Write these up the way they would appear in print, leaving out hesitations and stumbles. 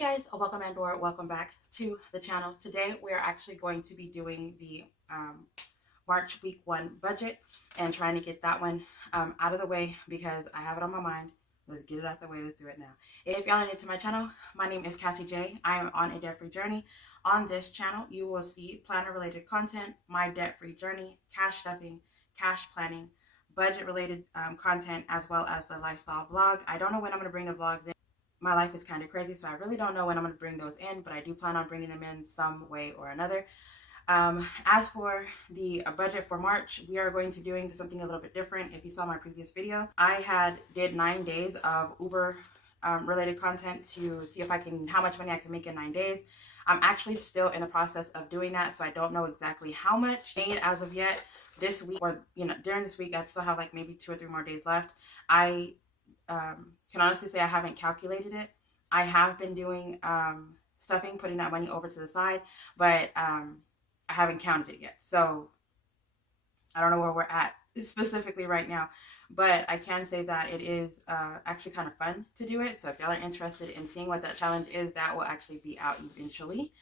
Hey guys, welcome and or welcome back to the channel. Today we're actually going to be doing the March week 1 budget and trying to get that one out of the way because I have it on my mind. Let's get it out the way. Let's do it now. If y'all are new to my channel, my name is Cassie J. I am on a debt-free journey. On this channel, you will see planner-related content, my debt-free journey, cash stuffing, cash planning, budget-related content, as well as the lifestyle vlog. I don't know when I'm going to bring the vlogs in. My life is kind of crazy, so I really don't know when I'm going to bring those in, but I do plan on bringing them in some way or another. As for the budget for March, we are going to doing something a little bit different. If you saw my previous video, I did 9 days of Uber related content to see if how much money I can make in 9 days. I'm actually still in the process of doing that, so I don't know exactly how much made as of yet. This week, or during this week, I still have like maybe 2 or 3 more days left. I can honestly say I haven't calculated it. I have been doing stuffing, putting that money over to the side, but I haven't counted it yet. So I don't know where we're at specifically right now, but I can say that it is actually kind of fun to do it. So if y'all are interested in seeing what that challenge is, that will actually be out eventually.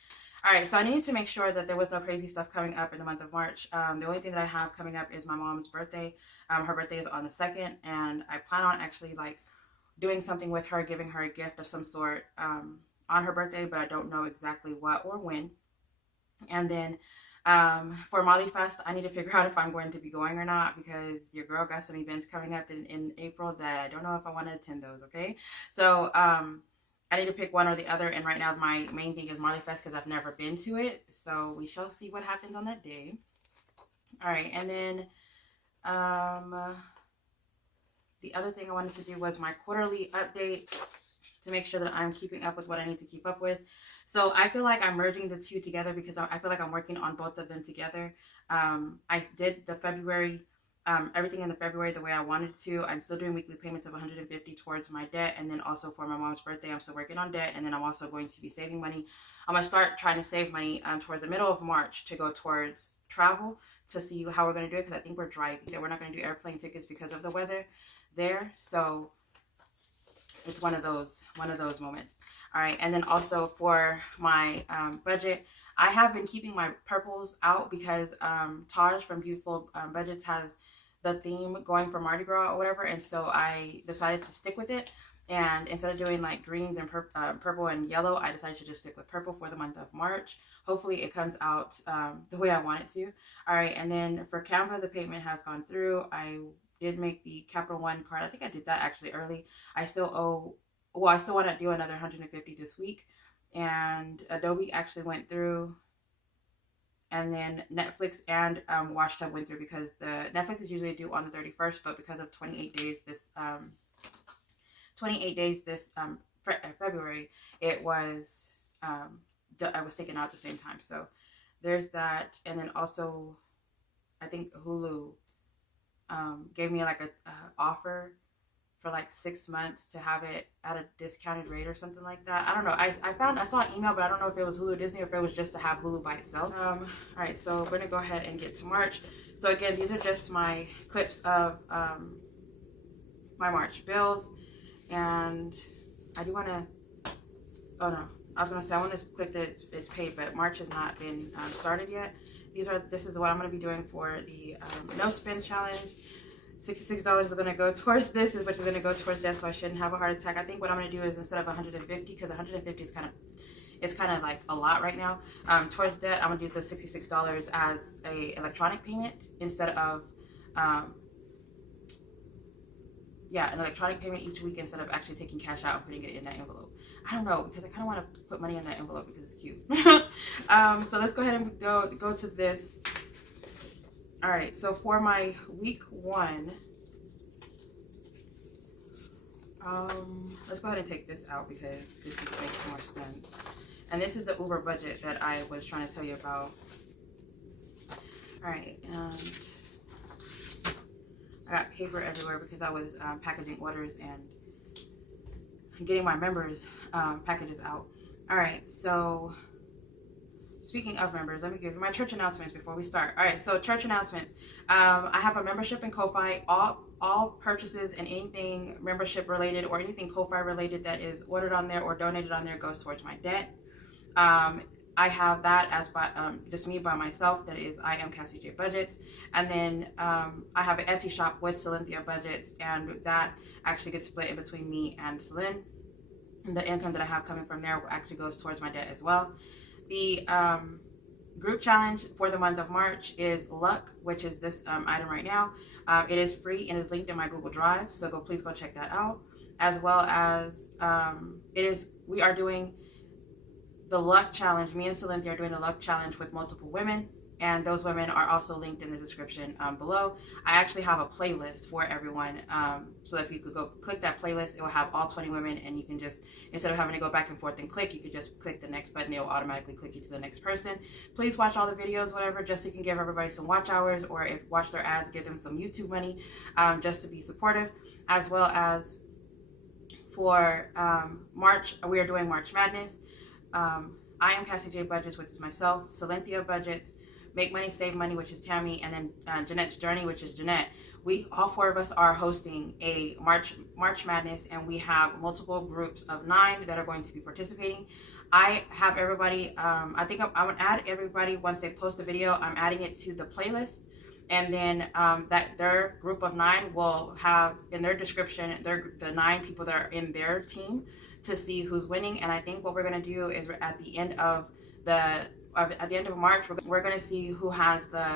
All right, so I needed to make sure that there was no crazy stuff coming up in the month of March. The only thing that I have coming up is my mom's birthday. Her birthday is on the 2nd, and I plan on actually like doing something with her, giving her a gift of some sort on her birthday, but I don't know exactly what or when. And then for Molly Fest, I need to figure out if I'm going to be going or not, because your girl got some events coming up in April that I don't know if I want to attend those, okay? So I need to pick one or the other, and right now my main thing is Marley Fest because I've never been to it, so we shall see what happens on that day. All right, and then the other thing I wanted to do was my quarterly update to make sure that I'm keeping up with what I need to keep up with. So I feel like I'm merging the two together because I feel like I'm working on both of them together. I did the February, everything in the February the way I wanted to. I'm still doing weekly payments of $150 towards my debt. And then also for my mom's birthday, I'm still working on debt. And then I'm also going to be saving money. I'm going to start trying to save money towards the middle of March to go towards travel to see how we're going to do it. Because I think we're driving. We're not going to do airplane tickets because of the weather there. So it's one of those moments. All right, and then also for my budget, I have been keeping my purples out because Taj from Beautiful Budgets has the theme going for Mardi Gras or whatever, and so I decided to stick with it. And instead of doing like greens and purple and yellow, I decided to just stick with purple for the month of March. Hopefully it comes out the way I want it to. All right, and then for Canva, the payment has gone through. I did make the Capital One card. I think I did that actually early. I still owe, well, I still want to do another $150 this week. And Adobe actually went through. And then Netflix and Washtub went through because the Netflix is usually due on the 31st, but because of 28 days this February, it was I was taken out at the same time. So there's that. And then also I think Hulu gave me like a offer for like 6 months to have it at a discounted rate or something like that. I don't know. I saw an email, but I don't know if it was Hulu Disney or if it was just to have Hulu by itself. All right, so we're gonna go ahead and get to March. So again, these are just my clips of my March bills, and I do want to. Oh no, I was gonna say I want to click that it's paid, but March has not been started yet. This is what I'm going to be doing for the no spend challenge. $66 is going to go towards this, which is going to go towards that, so I shouldn't have a heart attack. I think what I'm going to do is instead of 150, because 150 is kind of like a lot right now, towards debt, I'm going to do the $66 as a electronic payment instead of an electronic payment each week instead of actually taking cash out and putting it in that envelope. I don't know, because I kind of want to put money in that envelope because it's cute. So let's go ahead and go to this. All right, so for my week 1, let's go ahead and take this out because this just makes more sense. And this is the Uber budget that I was trying to tell you about. All right, I got paper everywhere because I was packaging orders and getting my members packages out. All right, so speaking of members, let me give you my church announcements before we start. All right, so church announcements. I have a membership in Ko-Fi. all purchases and anything membership related or anything Ko-Fi related that is ordered on there or donated on there goes towards my debt. I have that as by just me by myself. That is, I am Cassie J Budgets, and then I have an Etsy shop with Cynthia Budgets, and that actually gets split in between me and Celine. The income that I have coming from there actually goes towards my debt as well. The group challenge for the month of March is Luck, which is this item right now. It is free and is linked in my Google Drive, so please go check that out. As well as we are doing the Luck challenge. Me and Cynthia are doing the Luck challenge with multiple women, and those women are also linked in the description below. I actually have a playlist for everyone, so if you could go click that playlist, it will have all 20 women, and you can just, instead of having to go back and forth and click, you could just click the next button. It will automatically click you to the next person. Please watch all the videos, whatever, just so you can give everybody some watch hours, or if watch their ads, give them some YouTube money, just to be supportive. As well as for March, we are doing March Madness. I am Cassie J Budgets, which is myself, Cynthia Budgets, Make Money, Save Money, which is Tammy, and then Jeanette's Journey, which is Jeanette. We, all four of us, are hosting a March Madness, and we have multiple groups of 9 that are going to be participating. I have everybody, I think I'm going to add everybody once they post the video. I'm adding it to the playlist, and then that their group of 9 will have in their description the 9 people that are in their team to see who's winning. And I think what we're going to do is at the end of March, we're going to see who has the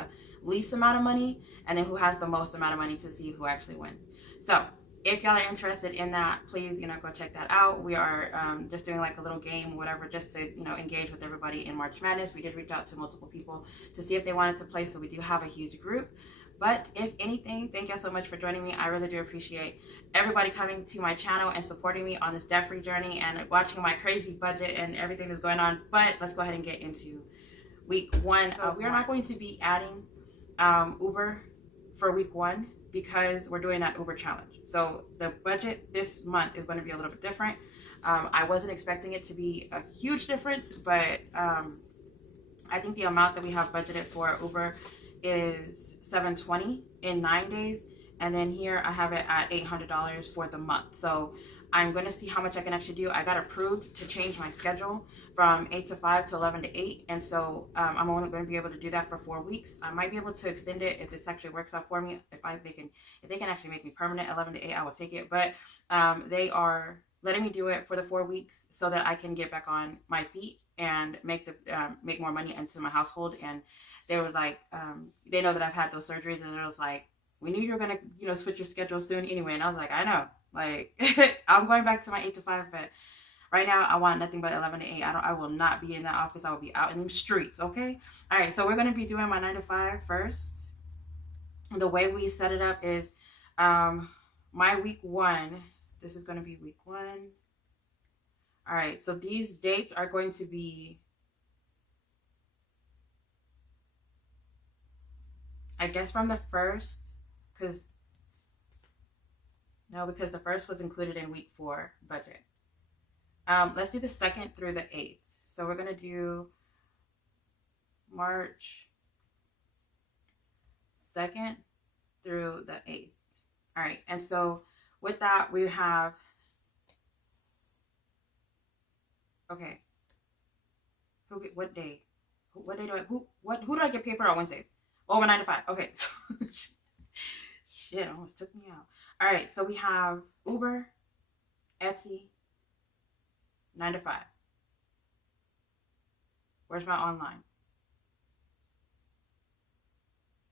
least amount of money and then who has the most amount of money to see who actually wins. So if y'all are interested in that, please, go check that out. We are just doing like a little game, whatever, just to, engage with everybody in March Madness. We did reach out to multiple people to see if they wanted to play, so we do have a huge group. But if anything, thank y'all so much for joining me. I really do appreciate everybody coming to my channel and supporting me on this debt-free journey and watching my crazy budget and everything that's going on. But let's go ahead and get into week 1. We are not going to be adding Uber for week 1 because we're doing that Uber challenge. So the budget this month is going to be a little bit different. I wasn't expecting it to be a huge difference, but I think the amount that we have budgeted for Uber is $720 in 9 days, and then here I have it at $800 for the month. So I'm going to see how much I can actually do. I got approved to change my schedule from 8 to 5 to 11 to 8, and so I'm only going to be able to do that for 4 weeks. I might be able to extend it if this actually works out for me. If they can actually make me permanent 11 to 8, I will take it. But they are letting me do it for the 4 weeks so that I can get back on my feet and make more money into my household. And they were like, they know that I've had those surgeries, and it was like, we knew you were going to, switch your schedule soon anyway. And I was like, I know, like, I'm going back to my 8 to 5, but right now I want nothing but 11 to 8. I will not be in that office. I will be out in the streets. Okay. All right. So we're going to be doing my 9 to 5 first. The way we set it up is, my week 1, this is going to be week 1. All right. So these dates are going to be, I guess, from the 1st, because the 1st was included in week 4 budget. Let's do the 2nd through the 8th. So we're going to do March 2nd through the 8th. All right. And so with that, we have, okay, what day? What day who do I get paid for on Wednesdays? Oh, my 9 to 5. Okay. Shit, almost took me out. All right. So we have Uber, Etsy, 9 to 5. Where's my online?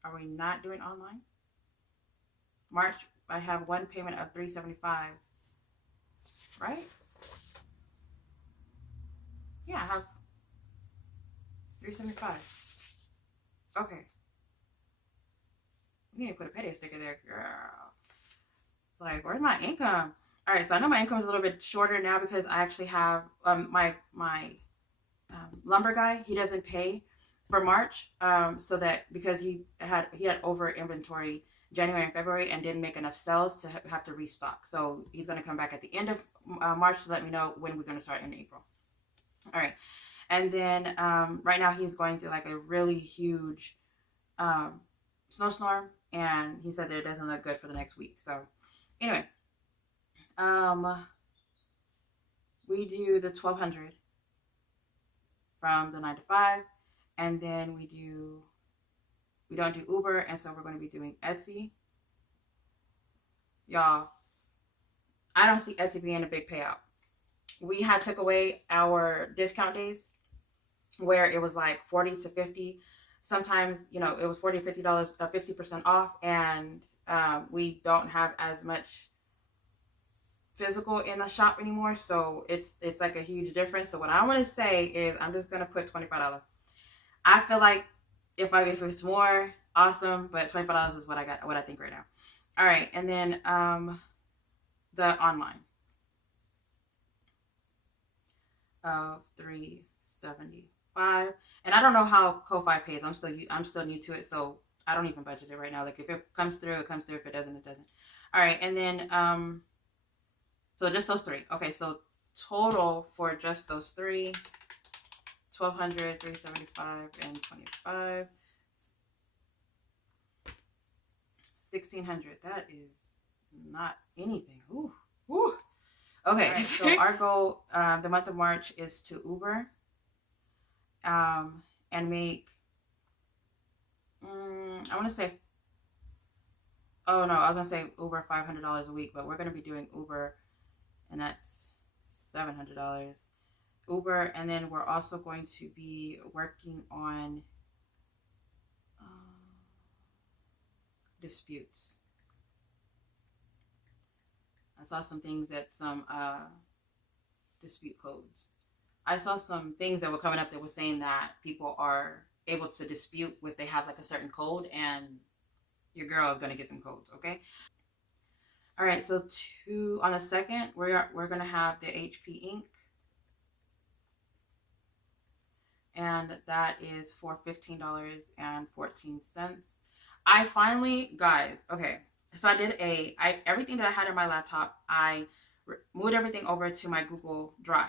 Are we not doing online? March, I have one payment of $375. Right? Yeah, I have $375. Okay. We need to put a payday sticker there, girl. It's like, where's my income? All right, so I know my income is a little bit shorter now because I actually have my lumber guy. He doesn't pay for March, so that because he had over inventory January and February and didn't make enough sales to have to restock. So he's going to come back at the end of March to let me know when we're going to start in April. All right, and then right now he's going through like a really huge snowstorm. and he said that it doesn't look good for the next week. So anyway, we do the 1200 from the 9 to 5, and then we don't do Uber, and so we're going to be doing Etsy. Y'all, I don't see Etsy being a big payout. We had took away our discount days where it was like 40 to 50. Sometimes, you know, it was $40 to $50, 50% off, and we don't have as much physical in the shop anymore, so it's like a huge difference. So what I want to say is I'm just gonna put $25. I feel like if it's more, awesome, but $25 is what I think right now. All right, and then the online of $375, and I don't know how Ko-Fi pays. I'm still new to it, so I don't even budget it right now. Like if it comes through, it comes through. If it doesn't, it doesn't. All right, and then so just those three. Okay, so total for just those three, 1200, 375, and 25, 1600. That is not anything. Ooh, ooh. Okay, right, so our goal the month of March is to Uber and make, I want to say, oh no, I was going to say Uber $500 a week, but we're going to be doing Uber, and that's $700 Uber. And then we're also going to be working on disputes. I saw some things that some dispute codes. I saw some things that were coming up that were saying that people are able to dispute if they have like a certain code, and your girl is going to get them codes, okay? All right, so on the 2nd, we're going to have the HP ink, and that is for $15.14. I finally, guys, okay, so I did everything that I had in my laptop, I moved everything over to my Google Drive,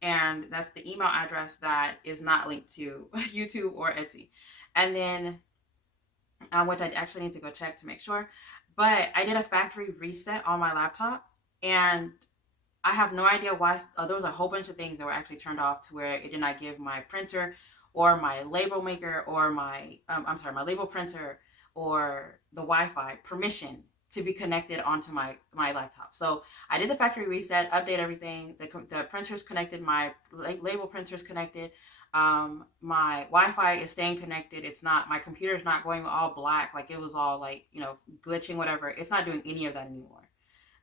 and that's the email address that is not linked to YouTube or Etsy. And then, which I actually need to go check to make sure, but I did a factory reset on my laptop, and I have no idea why. There was a whole bunch of things that were actually turned off to where it did not give my printer or my label maker or my my label printer or the Wi-Fi permission to be connected onto my laptop. So I did the factory reset, update everything. The printer's connected, my label printer's connected. My Wi-Fi is staying connected. It's not, my computer's not going all black, like it was all like, you know, glitching, whatever. It's not doing any of that anymore.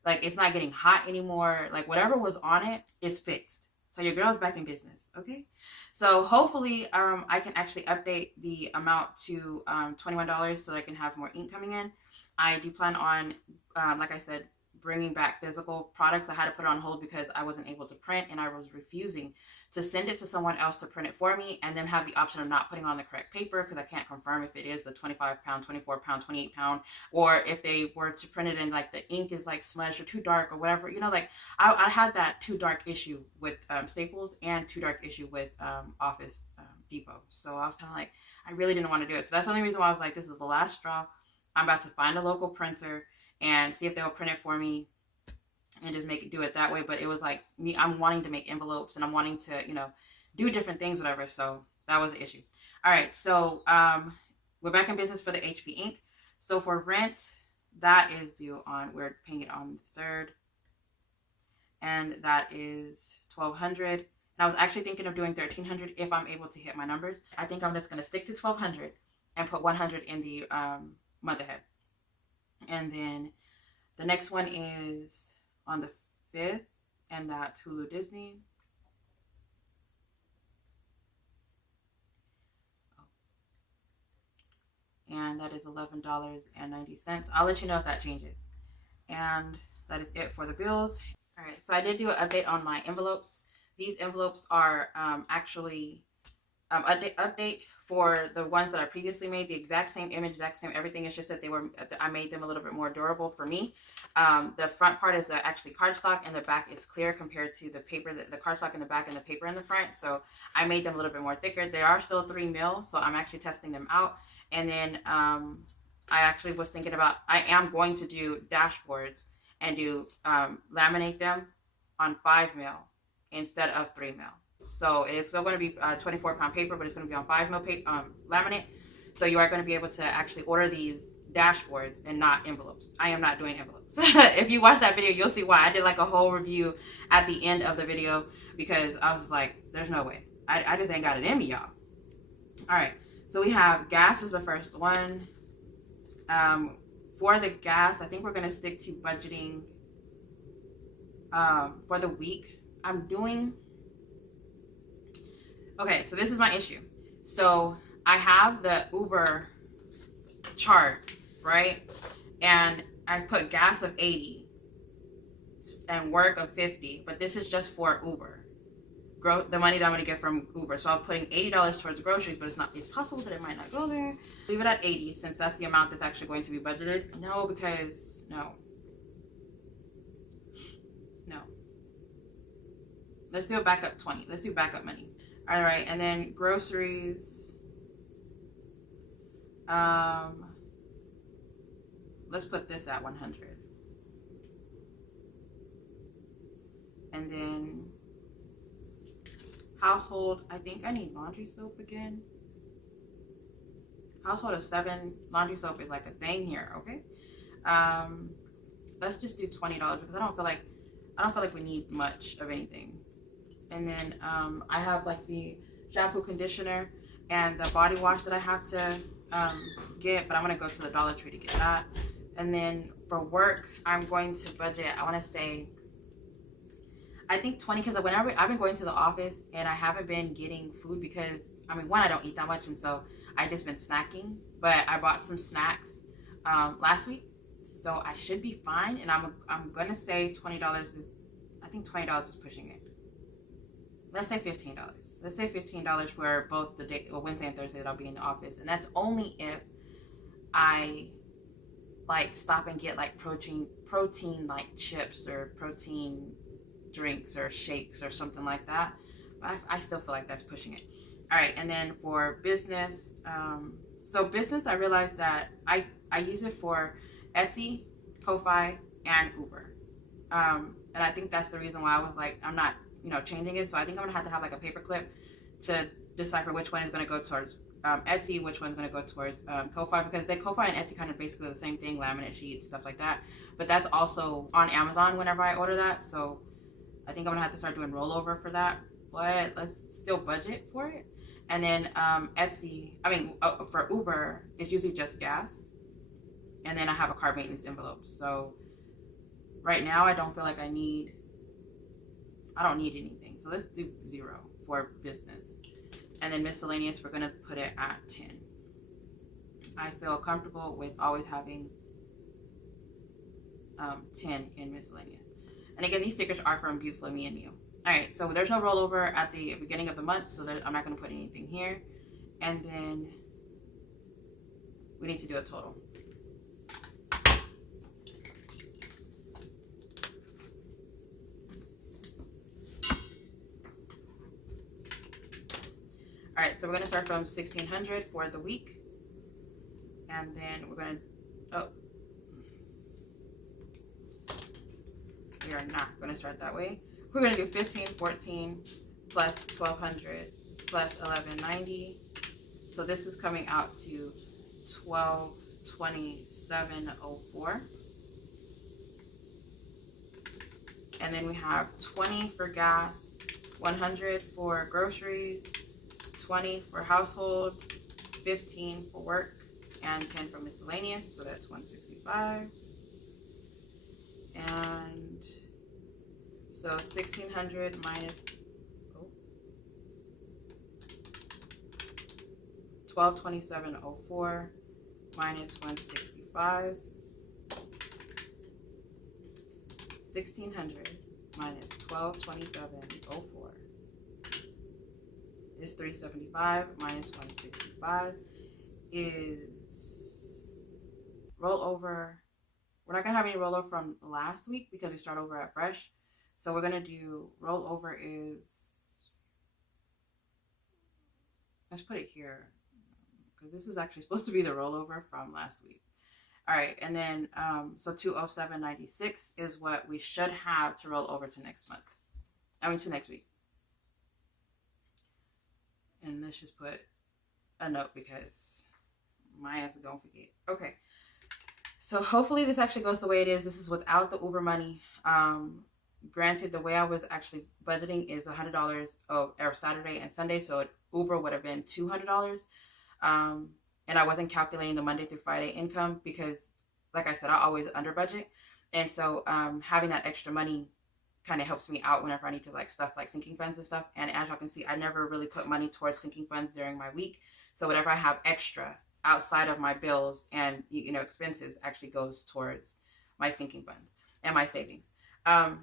Like it's not getting hot anymore. Like whatever was on it is fixed. So your girl's back in business, okay? So hopefully I can actually update the amount to $21 so I can have more ink coming in. I do plan on, like I said, bringing back physical products. I had to put it on hold because I wasn't able to print, and I was refusing to send it to someone else to print it for me and then have the option of not putting on the correct paper because I can't confirm if it is the 25 pound, 24 pound, 28 pound, or if they were to print it and like the ink is like smudged or too dark or whatever. You know, like I had that too dark issue with Staples and too dark issue with Office Depot. So I was kind of like, I really didn't want to do it. So that's the only reason why I was like, this is the last straw. I'm about to find a local printer and see if they'll print it for me and just do it that way. But it was like me, I'm wanting to make envelopes and I'm wanting to, you know, do different things, whatever. So that was the issue. All right. So we're back in business for the HP ink. So for rent, that is due on, we're paying it on the 3rd. And that is $1,200. And I was actually thinking of doing $1,300 if I'm able to hit my numbers. I think I'm just going to stick to $1,200 and put $100 in the month ahead. And then the next one is on the 5th, and that's Hulu Disney. And that is $11.90. I'll let you know if that changes. And that is it for the bills. All right, so I did do an update on my envelopes. These envelopes are actually update for the ones that I previously made. The exact same image, exact same everything. It's just that I made them a little bit more durable for me. The front part is actually cardstock, and the back is clear compared to the paper, the cardstock in the back and the paper in the front. So I made them a little bit more thicker. They are still 3 mil, so I'm actually testing them out. And then I actually was thinking about, I am going to do dashboards and do laminate them on 5 mil instead of 3 mil. So it is still going to be 24-pound paper, but it's going to be on 5 mil laminate. So you are going to be able to actually order these dashboards and not envelopes. I am not doing envelopes. If you watch that video, you'll see why. I did like a whole review at the end of the video because I was just like, there's no way. I just ain't got it in me, y'all. All right. So we have gas is the first one. For the gas, I think we're going to stick to budgeting for the week. I'm doing... Okay, so this is my issue. So I have the Uber chart, right? And I put gas of 80 and work of 50, but this is just for Uber. The money that I'm going to get from Uber. So I'm putting $80 towards groceries, but it's possible that it might not go there. Leave it at 80 since that's the amount that's actually going to be budgeted. No, because no. Let's do a backup 20. Let's do backup money. All right, and then groceries. Let's put this at 100. And then household, I think I need laundry soap again. Household of 7. Laundry soap is like a thing here, okay? Let's just do $20 because I don't feel like we need much of anything. And then I have like the shampoo, conditioner, and the body wash that I have to get, but I'm gonna go to the Dollar Tree to get that. And then for work, I'm going to budget, I want to say, I think 20, because whenever I've been going to the office and I haven't been getting food because, I mean, one, I don't eat that much, and so I just been snacking. But I bought some snacks last week, so I should be fine. And I'm gonna say $20 is, I think $20 is pushing it. Let's say $15. Let's say $15 for both the day, Wednesday and Thursday that I'll be in the office, and that's only if I like stop and get like protein like chips or protein drinks or shakes or something like that. I still feel like that's pushing it. All right, and then for business, so business, I realized that I use it for Etsy, Ko-Fi, and Uber, and I think that's the reason why I was like, I'm not, changing it. So I think I'm gonna have like a paper clip to decipher which one is gonna go towards Etsy, which one's gonna go towards Ko-Fi, because the Ko-Fi and Etsy kind of basically the same thing, laminate sheets, stuff like that. But that's also on Amazon whenever I order that. So I think I'm gonna have to start doing rollover for that, but let's still budget for it. And then Etsy, for Uber, it's usually just gas. And then I have a car maintenance envelope. So right now I don't feel like I don't need anything. So let's do 0 for business. And then miscellaneous, we're gonna put it at 10. I feel comfortable with always having 10 in miscellaneous. And again, these stickers are from Beautiful Me and You. All right, so there's no rollover at the beginning of the month, so I'm not going to put anything here. And then we need to do a total. All right, so we're going to start from $1,600 for the week. And then we're going to, we are not going to start that way. We're going to do 1514 plus 1200 plus 1190. So this is coming out to 1227.04. And then we have 20 for gas, 100 for groceries, 20 for household, 15 for work, and 10 for miscellaneous. So that's 165. And so 1,600 minus 1227.04 minus 165. 1,600 minus 1227.04 is 375 minus 165 is rollover. We're not gonna have any rollover from last week because we start over at fresh. So we're gonna do rollover is, let's put it here because this is actually supposed to be the rollover from last week. All right, and then so 207.96 is what we should have to roll over to next month. I mean to next week. And let's just put a note because my ass is gonna forget. Okay. So hopefully this actually goes the way it is. This is without the Uber money. Granted, the way I was actually budgeting is $100 every Saturday and Sunday, so Uber would have been $200. And I wasn't calculating the Monday through Friday income because, like I said, I always under budget, and so having that extra money kind of helps me out whenever I need to like stuff like sinking funds and stuff. And as y'all can see, I never really put money towards sinking funds during my week, so whatever I have extra outside of my bills and expenses actually goes towards my sinking funds and my savings. I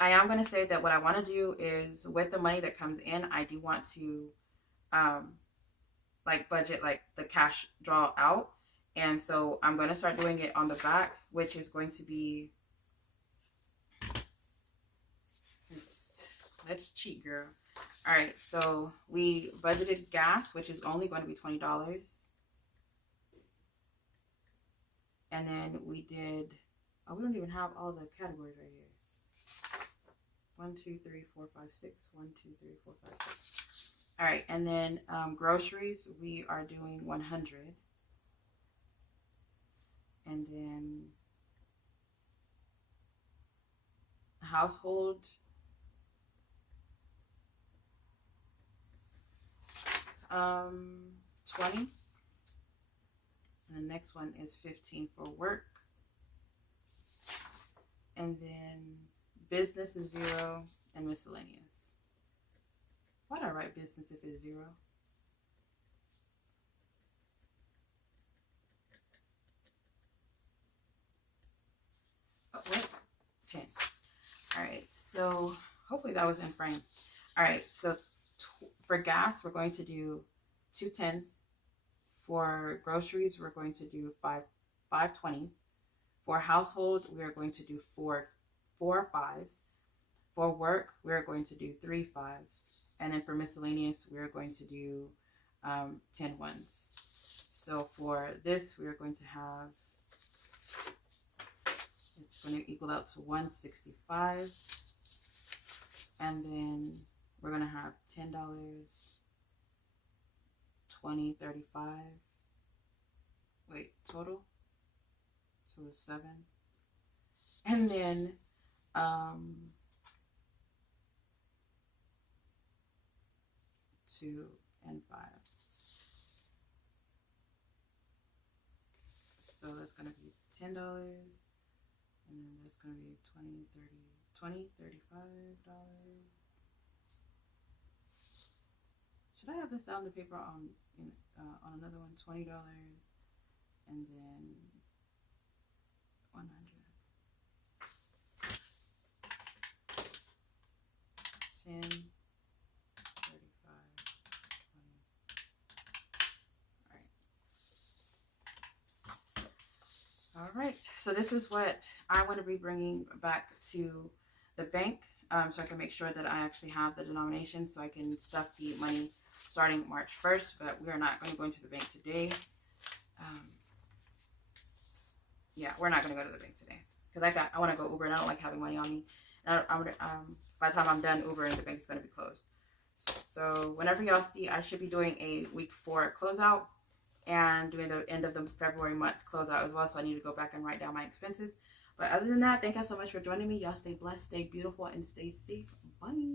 am going to say that what I want to do is with the money that comes in, I do want to like budget like the cash draw out. And so I'm going to start doing it on the back, which is going to be, let's cheat, girl. All right, so we budgeted gas, which is only going to be $20. And then we did, oh, we don't even have all the categories right here. 1, 2, 3, 4, 5, 6. 1, 2, 3, 4, 5, 6. All right, and then groceries, we are doing 100. And then household, $20. And the next one is 15 for work. And then business is 0 and miscellaneous. Why did I write business if it's 0? Oh, wait, 10. All right, so hopefully that was in frame. All right, so for gas, we're going to do 2 10s. For groceries, we're going to do 5 20s. For household, we are going to do 4 5s. For work, we are going to do 3 5s. And then for miscellaneous, we are going to do 10 1s. So for this, we are going to have, it's going to equal out to 165. And then we're going to have $10, 20, 35. Wait, total? So there's 7. And then 2 and 5. So that's going to be $10. And then that's going to be 20, 30, 20, $35. Should I have this down the paper on another one? $20 and then 100. 10, 35, 20. All right. So this is what I want to be bringing back to the bank, so I can make sure that I actually have the denomination so I can stuff the money starting March 1st, but we are not going to go into the bank today. Yeah, we're not going to go to the bank today because I want to go Uber and I don't like having money on me. And by the time I'm done Ubering, the bank is going to be closed. So whenever y'all see, I should be doing a week 4 closeout and doing the end of the February month closeout as well. So I need to go back and write down my expenses. But other than that, thank y'all so much for joining me. Y'all stay blessed, stay beautiful, and stay safe. Bye.